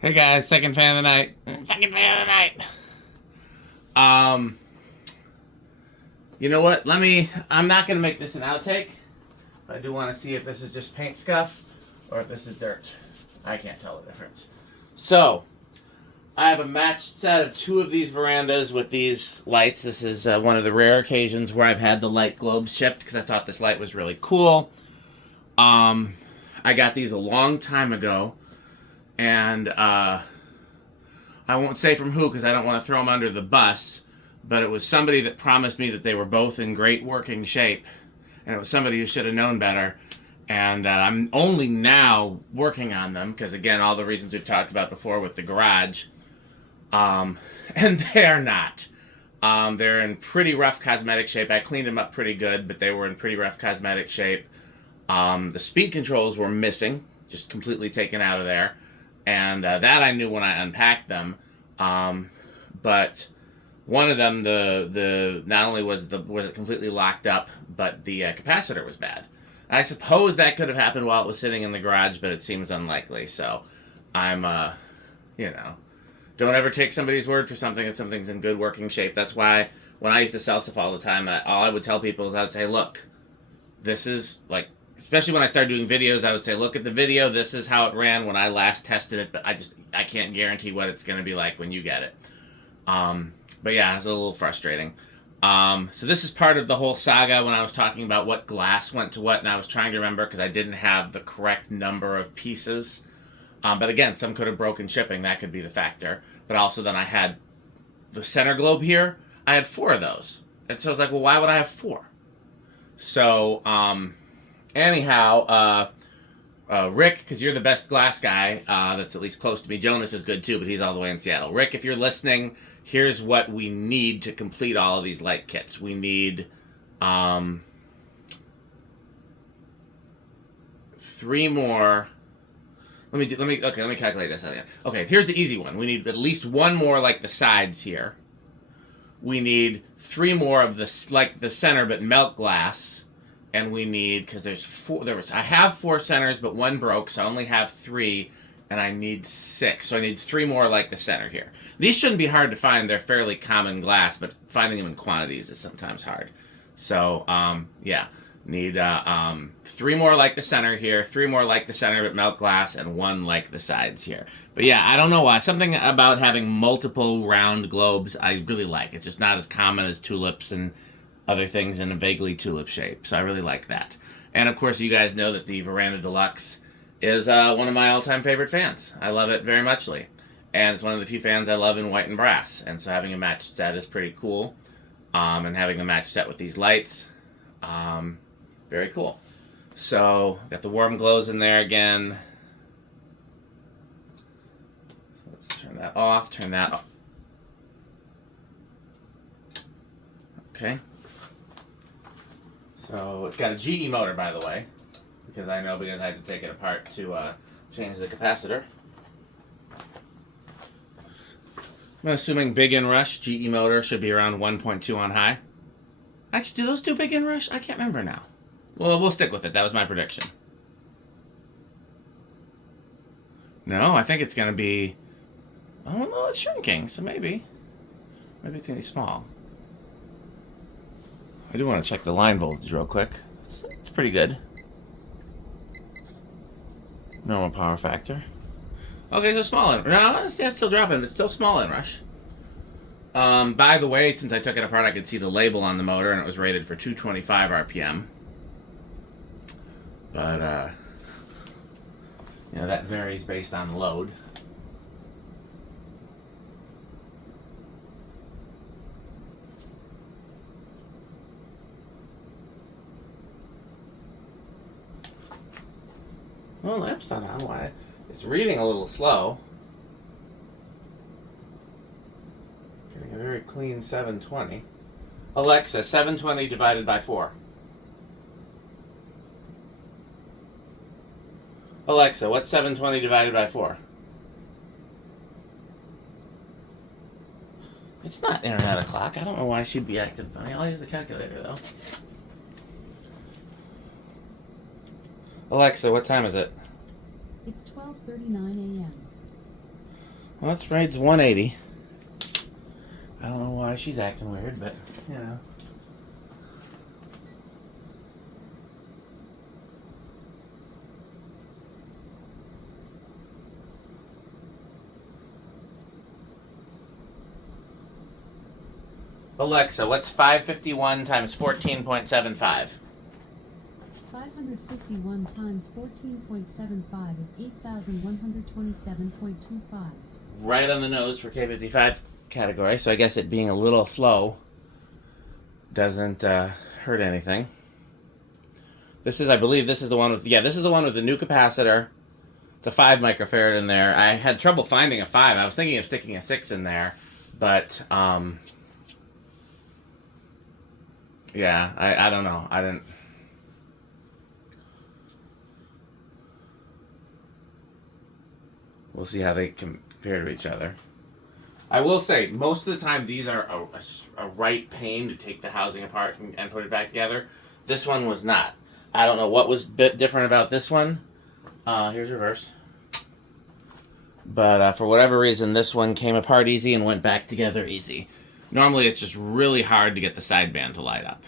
Hey guys, second fan of the night. Second fan of the night. Um, you know what? I'm not gonna make this an outtake, but I do want to see if this is just paint scuff or if this is dirt. I can't tell the difference. So, I have a matched set of two of these verandas with these lights. This is one of the rare occasions where I've had the light globes shipped because I thought this light was really cool. I got these a long time ago. And I won't say from who because I don't want to throw them under the bus, but it was somebody that promised me that they were both in great working shape, and it was somebody who should have known better. And I'm only now working on them because, again, all the reasons we've talked about before with the garage. And they are not. They're in pretty rough cosmetic shape. I cleaned them up pretty good, but they were in pretty rough cosmetic shape. The speed controls were missing, just completely taken out of there. And that I knew when I unpacked them, but one of them, the not only was it completely locked up, but the capacitor was bad. I suppose that could have happened while it was sitting in the garage, but it seems unlikely. So I'm, don't ever take somebody's word for something if something's in good working shape. That's why when I used to sell stuff all the time, all I would tell people is I would say, look, this is like. Especially when I started doing videos, I would say, look at the video. This is how it ran when I last tested it, but I can't guarantee what it's going to be like when you get it. But yeah, it's a little frustrating. So this is part of the whole saga when I was talking about what glass went to what, and I was trying to remember because I didn't have the correct number of pieces. But again, some could have broken shipping. That could be the factor. But also then I had the center globe here. I had 4 of those. And so I was like, well, why would I have 4? So, anyhow, Rick, because you're the best glass guy that's at least close to me. Jonas is good too, but he's all the way in Seattle. Rick, if you're listening, here's what we need to complete all of these light kits. We need 3 more. Let me calculate this out again. Okay, here's the easy one. We need at least 1 more like the sides here. We need 3 more of the like the center but melt glass. And we need, because I have 4 centers, but 1 broke, so I only have 3, and I need 6. So I need 3 more like the center here. These shouldn't be hard to find. They're fairly common glass, but finding them in quantities is sometimes hard. So, yeah. Need 3 more like the center here, 3 more like the center but melt glass, and 1 like the sides here. But yeah, I don't know why. Something about having multiple round globes I really like. It's just not as common as tulips and other things in a vaguely tulip shape. So I really like that. And of course, you guys know that the Verandah Deluxe is one of my all-time favorite fans. I love it very muchly. And it's one of the few fans I love in white and brass. And so having a matched set is pretty cool. And having the matched set with these lights, very cool. So, got the warm glows in there again. So let's turn that off, turn that off. Okay. So it's got a GE motor, by the way, because I had to take it apart to change the capacitor. I'm assuming big inrush GE motor should be around 1.2 on high. Actually, do those do big inrush? I can't remember now. Well, we'll stick with it. That was my prediction. No, I think it's going to be... Oh, no, it's shrinking, so maybe. Maybe it's going to be small. I do want to check the line voltage real quick. It's pretty good. Normal power factor. Okay, so small in. No, it's still dropping, but it's still small inrush. By the way, since I took it apart, I could see the label on the motor, and it was rated for 225 RPM. But, that varies based on load. Well, lamp's not on. Why? It's reading a little slow. Getting a very clean 720. Alexa, 720 divided by 4. Alexa, what's 720 divided by 4? It's not internet o'clock. I don't know why she'd be acting funny. I'll use the calculator, though. Alexa, what time is it? It's 12:39 a.m. Well, that's Raid's 180. I don't know why she's acting weird, but, you know. Alexa, what's 551 times 14.75? 551 times 14.75 is 8,127.25. Right on the nose for K55 category, so I guess it being a little slow doesn't hurt anything. This is, I believe, this is the one with, yeah, this is the one with the new capacitor. It's a 5 microfarad in there. I had trouble finding a 5. I was thinking of sticking a 6 in there, but, yeah, I don't know. I didn't... We'll see how they compare to each other. I will say, most of the time, these are a right pain to take the housing apart and put it back together. This one was not. I don't know what was a bit different about this one. Here's reverse. But for whatever reason, this one came apart easy and went back together easy. Normally, it's just really hard to get the sideband to light up.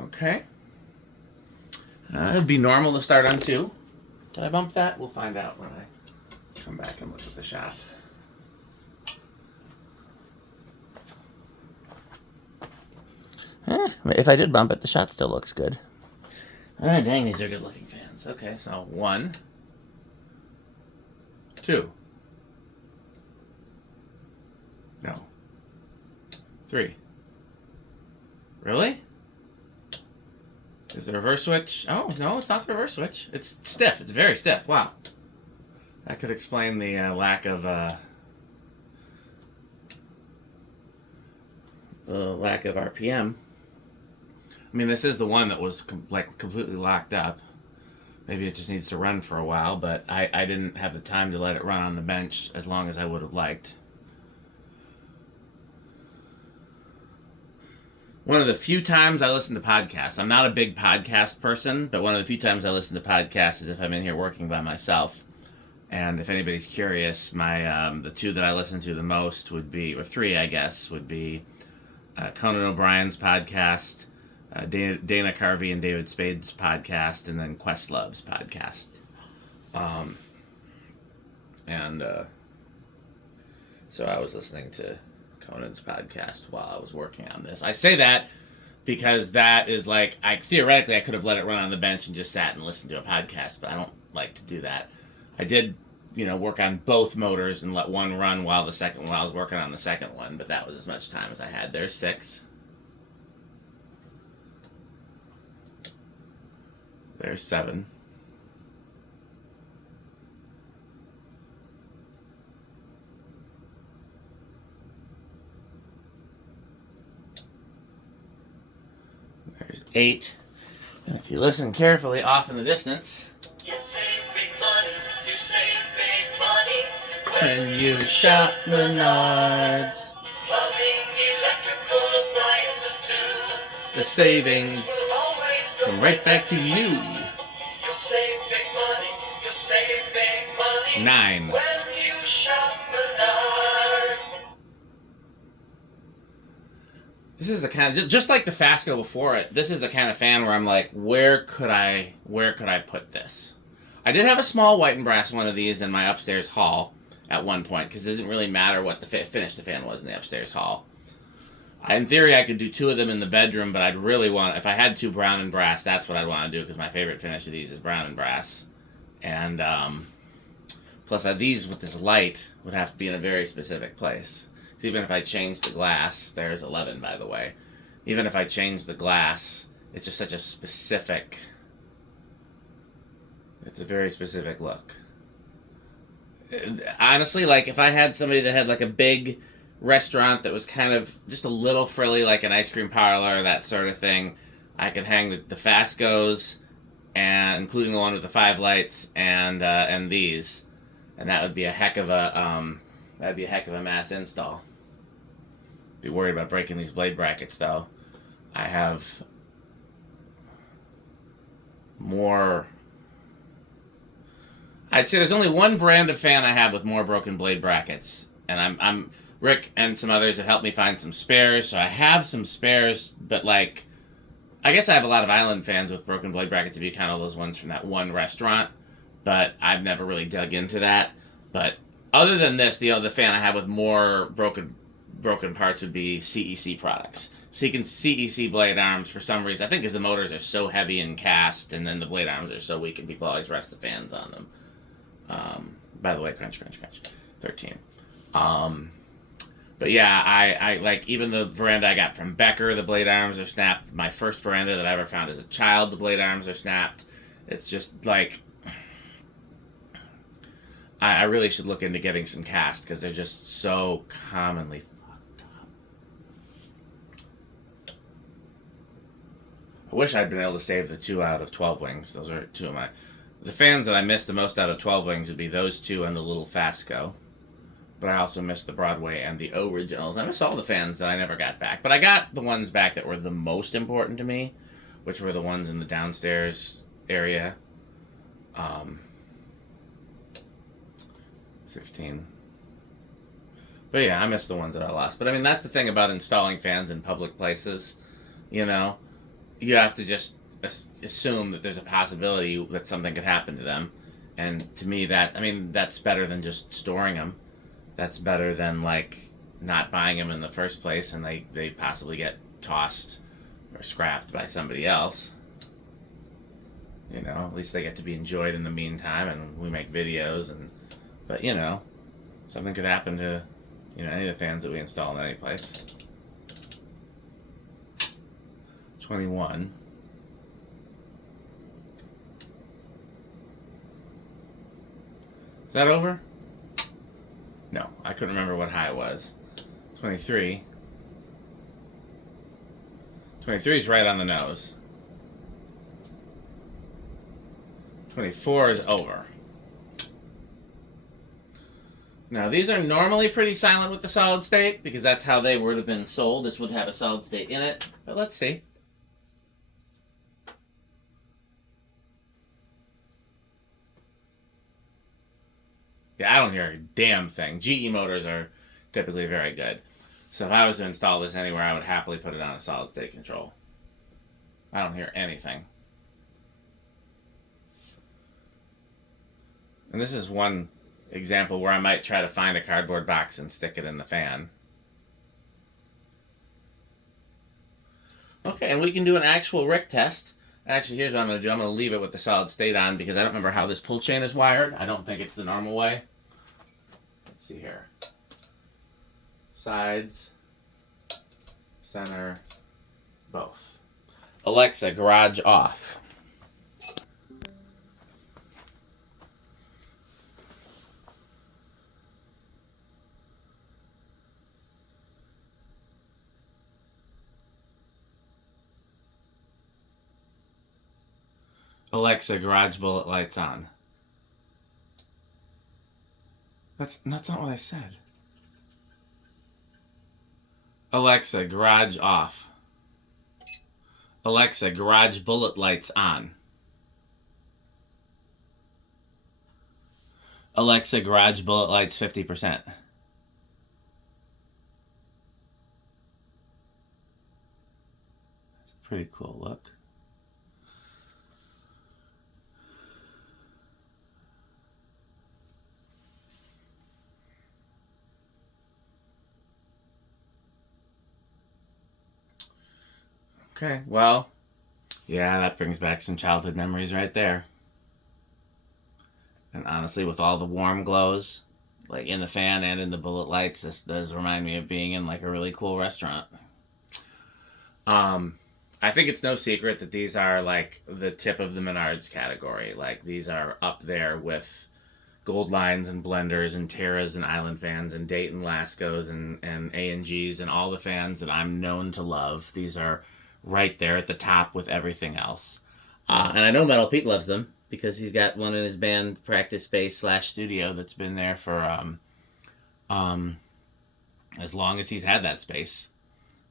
Okay. It'd be normal to start on 2. Did I bump that? We'll find out when I come back and look at the shot. If I did bump it, the shot still looks good. Ah, dang, these are good-looking fans. Okay, so 1, 2. No. 3. Really? Is the reverse switch? Oh, no, it's not the reverse switch. It's stiff. It's very stiff. Wow. That could explain the lack of RPM. I mean, this is the one that was completely locked up. Maybe it just needs to run for a while, but I didn't have the time to let it run on the bench as long as I would have liked. One of the few times I listen to podcasts, I'm not a big podcast person, but one of the few times I listen to podcasts is if I'm in here working by myself. And if anybody's curious, my the 2 that I listen to the most would be, or 3 I guess, would be Conan O'Brien's podcast, Dana Carvey and David Spade's podcast, and then Questlove's podcast. So I was listening to Conan's podcast while I was working on this. I say that because that is like, theoretically I could have let it run on the bench and just sat and listened to a podcast, but I don't like to do that. I did, work on both motors and let one run while I was working on the second one, but that was as much time as I had. There's 6. There's 7. There's 8. And if you listen carefully off in the distance, you save big money, when you shop Menards. Plumbing, electrical appliances too. The savings come right back to you. You'll save big money, 9. When you shop Menards. This is the kind of, just like the Fasco before it, this is the kind of fan where I'm like, where could I put this? I did have a small white and brass one of these in my upstairs hall at one point, because it didn't really matter what the finish the fan was in the upstairs hall. In theory, I could do 2 of them in the bedroom, but I'd really want, if I had 2 brown and brass, that's what I'd want to do, because my favorite finish of these is brown and brass. And plus, these with this light would have to be in a very specific place. So even if I change the glass, there's 11, by the way. Even if I change the glass, it's just such a specific, it's a very specific look. Honestly, like, if I had somebody that had, like, a big restaurant that was kind of just a little frilly, like an ice cream parlor, that sort of thing, I could hang the Fascos, and including the one with the 5 lights, and these, and that would be a heck of a mass install. Be worried about breaking these blade brackets, though. I have more... I'd say there's only one brand of fan I have with more broken blade brackets, and I'm Rick and some others have helped me find some spares, so I have some spares, but like, I guess I have a lot of island fans with broken blade brackets if you count all those ones from that one restaurant, but I've never really dug into that. But other than this, the fan I have with more broken parts would be CEC products. Seeking CEC blade arms for some reason, I think because the motors are so heavy and cast, and then the blade arms are so weak, and people always rest the fans on them. By the way, crunch, 13. But yeah, I like, even the Verandah I got from Becker, the blade arms are snapped. My first Verandah that I ever found as a child, the blade arms are snapped. It's just like, I really should look into getting some cast, because they're just so commonly fucked up. I wish I'd been able to save the 2 out of 12 wings. Those are two of my... The fans that I missed the most out of 12 wings would be those two and the little Fasco. But I also missed the Broadway and the originals. I missed all the fans that I never got back. But I got the ones back that were the most important to me, which were the ones in the downstairs area. 16. But yeah, I missed the ones that I lost. But I mean, that's the thing about installing fans in public places. You know, you have to just assume that there's a possibility that something could happen to them. And to me, that's better than just storing them. That's better than, like, not buying them in the first place and they possibly get tossed or scrapped by somebody else. You know, at least they get to be enjoyed in the meantime, and we make videos. But, you know, something could happen to, you know, any of the fans that we install in any place. 21. Is that over? No, I couldn't remember what high it was. 23. 23 is right on the nose. 24 is over. Now, these are normally pretty silent with the solid state, because that's how they would have been sold. This would have a solid state in it. But let's see. Yeah, I don't hear a damn thing. GE motors are typically very good. So if I was to install this anywhere, I would happily put it on a solid state control. I don't hear anything. And this is one example where I might try to find a cardboard box and stick it in the fan. Okay, and we can do an actual Rick test. Actually, here's what I'm going to do. I'm going to leave it with the solid state on, because I don't remember how this pull chain is wired. I don't think it's the normal way. Let's see here. Sides, center, both. Alexa, garage off. Alexa, garage bullet lights on. That's not what I said. Alexa, garage off. Alexa, garage bullet lights on. Alexa, garage bullet lights 50%. That's a pretty cool look. Okay, well, yeah, that brings back some childhood memories right there. And honestly, with all the warm glows, like in the fan and in the bullet lights, this does remind me of being in like a really cool restaurant. I think it's no secret that these are like the tip of the Menards category. Like, these are up there with Gold Lines and Blenders and Terras and Island fans and Dayton Lascos and A&Gs and all the fans that I'm known to love. These are right there at the top with everything else. And I know Metal Pete loves them, because he's got one in his band practice space / studio that's been there for as long as he's had that space.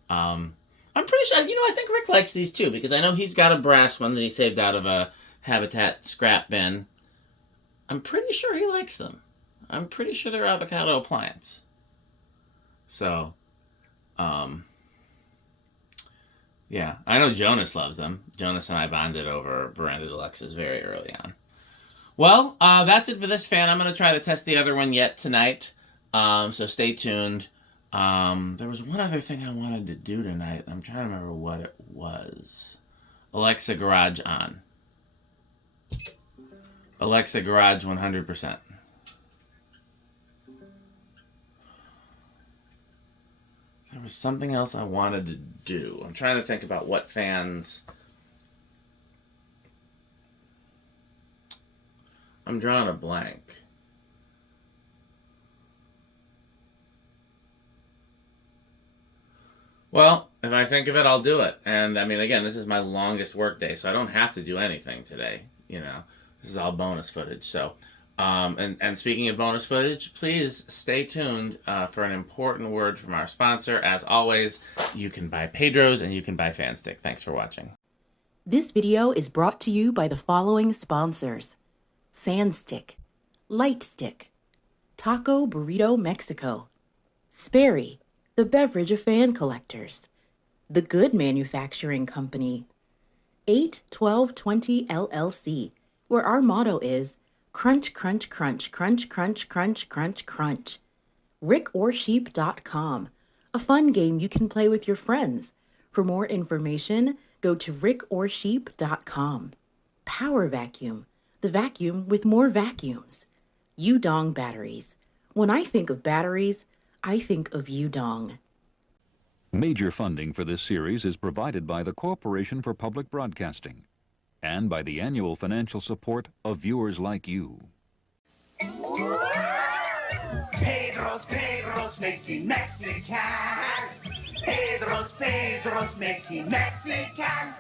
I'm pretty sure, I think Rick likes these too, because I know he's got a brass one that he saved out of a Habitat scrap bin. I'm pretty sure he likes them. I'm pretty sure they're avocado appliance. So, yeah, I know Jonas loves them. Jonas and I bonded over Verandah Deluxes very early on. Well, that's it for this fan. I'm going to try to test the other one yet tonight. So stay tuned. There was one other thing I wanted to do tonight. I'm trying to remember what it was. Alexa Garage on. Alexa Garage 100%. There was something else I wanted to do. I'm trying to think about what fans. I'm drawing a blank. Well, if I think of it, I'll do it. And I mean, again, this is my longest work day, so I don't have to do anything today. You know, this is all bonus footage. So, and speaking of bonus footage, please stay tuned for an important word from our sponsor. As always, you can buy Pedro's and you can buy Fanstick. Thanks for watching. This video is brought to you by the following sponsors: Sandstick, Lightstick, Taco Burrito Mexico, Sperry, the beverage of fan collectors, The Good Manufacturing Company, 81220 LLC, where our motto is crunch, crunch, crunch, crunch, crunch, crunch, crunch, crunch. rickorsheep.com, a fun game you can play with your friends. For more information, go to rickorsheep.com. Power Vacuum, the vacuum with more vacuums. Udong batteries. When I think of batteries, I think of Udong. Major funding for this series is provided by the Corporation for Public Broadcasting and by the annual financial support of viewers like you. Pedro's making Mexican. Pedro's making Mexican.